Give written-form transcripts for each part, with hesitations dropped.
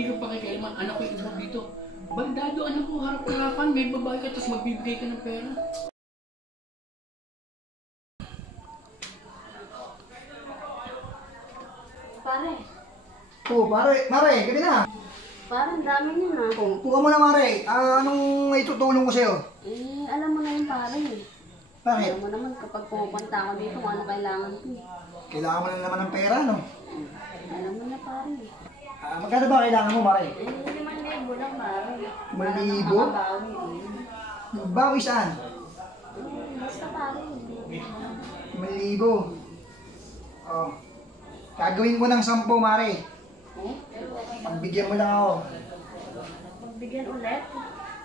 hindi ko pakikialaman. Anak ko yung ubod dito. Baldado, anak ko, harap-harapan. May babae ka, tapos magbibigay ka ng pera. Pare. Oh, Mare, gabi na. Parang dami niya na. Oh, tuwa mo na, Mare. Anong itutulong ko sa'yo? Eh, alam mo na yung pare eh. Bakit? Alam mo naman kapag pumupunta ako dito kung ano kailangan ko. Kailangan mo na naman ng pera, no? Alam mo na pare. Magkano ba kailangan mo, Mare? Eh, 5,000 lang pare. 5,000? Bawi eh. Bawi saan? Basta pare. 5,000. Oh. Gagawin mo ng 10, Mare. Eh? Pagbigyan mo lang ako. Magbigyan ulit?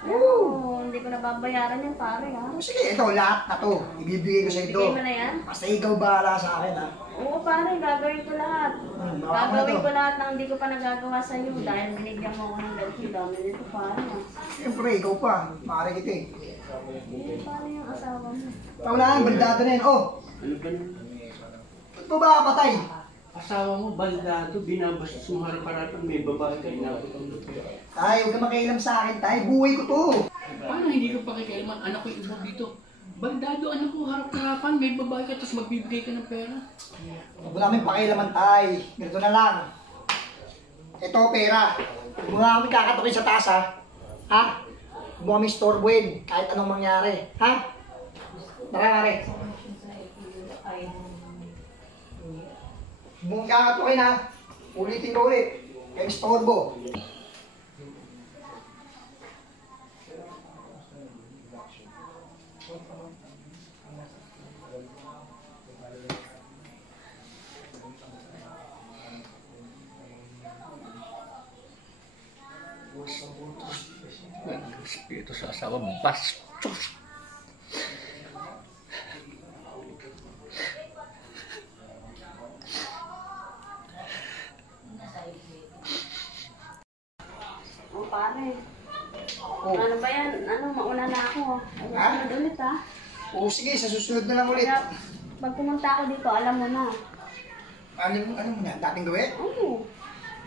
Oo. Hindi ko nababayaran yan pare ha. Oh, sige, ito, lahat na to. Ibibigay ko sa ito. Bigay mo na yan? Basta ikaw bahala sa akin, ha? Oo pare, gagawin ko lahat. Gagawin ko lahat ng hindi ko pa nagagawa sa iyo dahil binigyan mo ako ng ganito. Dami nito pare ha. Siyempre, ikaw pa. Mare kita eh. Eh, paano yung asawa mo? Paunahan, baldado na yan. Oh, Ano ba nun? ba't mo ba patay? Asawa mo, baldado, binabastos mo harap-harapan. May babae ka, inabot ang pera. Tay, huwag ka makialam sa akin, tay. Buhay ko to. Paano hindi ko pakikialaman? Anak ko yung ubod dito. Baldado, anak ko, harap-harapan. May babae ka, tapos magbibigay ka ng pera. Huwag mo namin pakialaman, tay. Ganito na lang. Ito, pera. Huwag mo namin kakatukin sa taas, ha? Ha? Huwag mo kami storbuin kahit anong mangyari. Ha? Tara, Mare. Huwag mong kakatukin, ha? Ulitin mo ulit. Kaya storbo. Ito sa asawa mo, bastos. Oh pare. Oh. Ano ba yan? Ano, mauna na ako. Ha? Susunod ulit ha. Oo, sige. Sa susunod na lang ulit. Kaya, pag pumunta ako dito, alam mo na. Ano mo na? Dating gawin? Oo.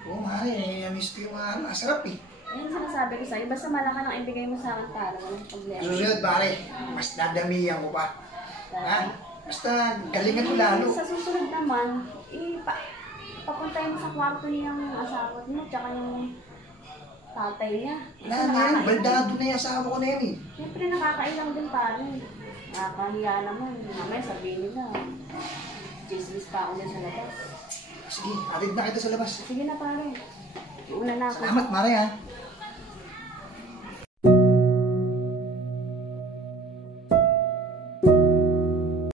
Oo, Mare. Miss ko yung masarap eh. Ayun sinasabi ko sa'yo. Basta malaki lang ibigay mo sa akin para walang problema. Susunod, Mare. Mas dadamihan ko pa. Ha? Basta galingan mo lalo. Sa susunod naman, papuntahin mo sa kwarto niyang asawa mo, tsaka yung tatay niya. Wala na yan. Baldado na yung asawa ko na yan eh. Siyempre nakakailang din pare. Nakakahiya naman. Mamaya sabihin nila. Chismis pa ako dyan sa labas. Sige, atid na kita sa labas. Sige na pare. Una na ako. Salamat, Mare ha.